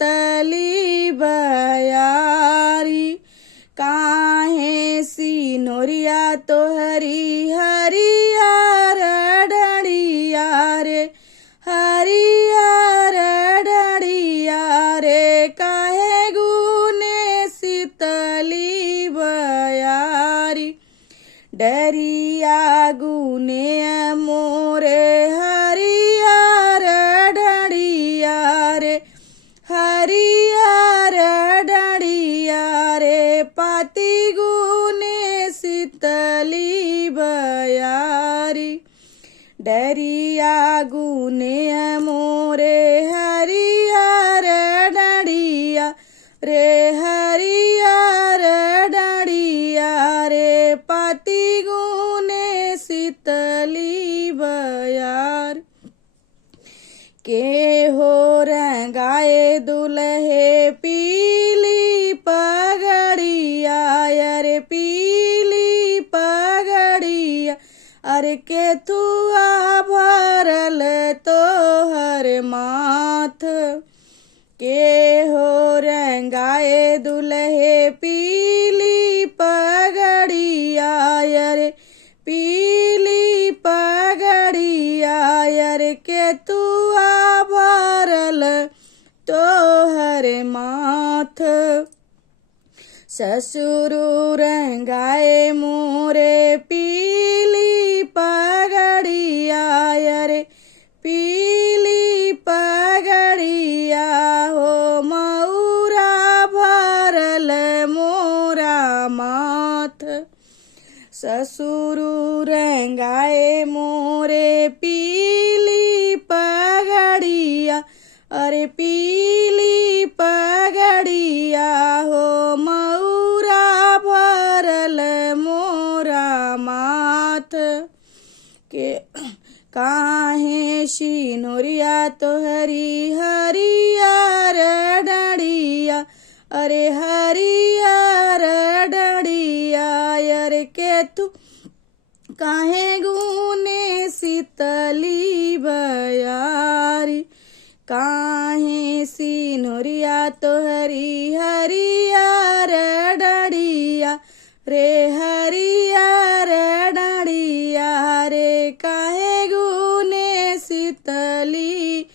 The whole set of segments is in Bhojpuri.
शीतली बयारी। काहे सिनोरिया तोहरी हरियर डढ़िया रे, हरियर डढ़िया रे। काहे गुने शीतली बयारी। डरिया गुने मोरे हरियर डढ़िया रे, हरियर डढ़िया रे। पाती गुने शीतली बयारी। डरिया गुने मोरे हरियर डढ़िया रे, हरियर डढ़िया रे। पाती गुने शीतली बयार। के हो रंगाए दुल्हे पीली पगड़िया, अरे पीली पगड़िया। अरे के थुआ भरल तोहर माथ। के हो रंगाए दुल्हे पीली पगड़िया, अरे पीली पगड़िया। अरे के तुआ भरल तोहर माथ। ससुर रंगाए मोरे पीली पगड़िया, अरे पीली पगड़िया हो। मऊरा भरल मोरा माथ। ससुर रंगाए मोरे पीली पगड़िया, अरे पीली पगड़िया हो। मऊरा भरल मोरा माथ। के काहे सिनोरिया तोहरी हरियर डढ़िया, अरे हरियर डढ़िया। अरे के तू काहे गुने शीतली बयारी। काहे सिनोरिया तोहरी हरियर डढ़िया रे, हरियर डढ़िया रे। काहे गुने शीतली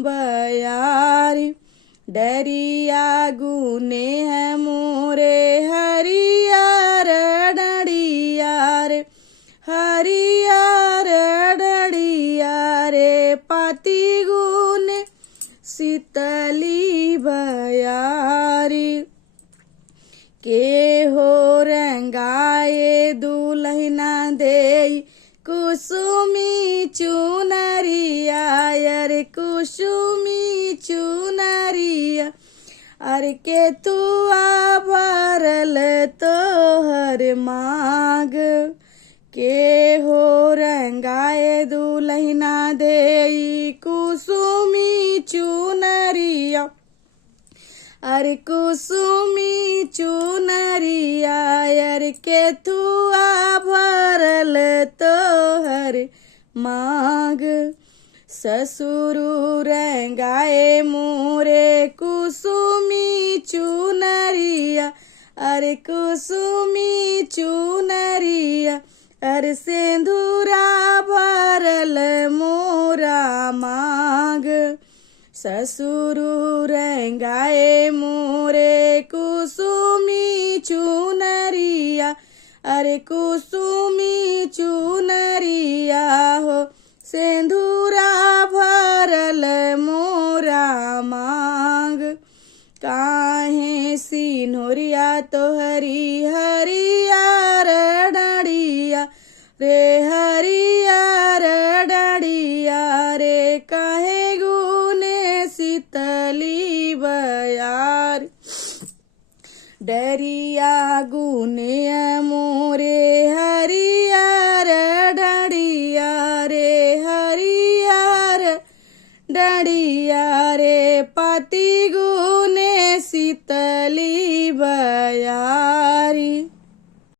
बयारी। डरिया गुने है मोरे हरियर डढ़िया रे, हरियर डढ़िया रे। पाती गुने शीतली बयारी। के हो रंगाए दुल्हना देई कुसुमी चुनरिया, अरे कुसुमी चुनरिया। अरे के तुआ भरल तोहर माग। के हो रंगाए दुल्हना देई कुसुमी चुनरिया, अरे कुसुमी चुनरिया। अरे के थुआ भरल तोहर माग। ससुर रंगाए मोरे कुसुमी चुनरिया, अरे कुसुमी चुनरिया। अरे सिंदूरा भरल मोरा माग। ससुर रंगाए मोरे कुसुमी चुनरिया, अरे कुसुमी चुनरिया हो। सिंदूरा भरल मोरा मांग। काहे सिनोरिया तोहरी हरियर डढ़िया रे, हरियर डढ़िया रे। काहे गुने शीतली बयार। डरिया गुने मोरे हरियर डढ़िया रे, हरियर डढ़िया रे। पाती गुने शीतली बयार।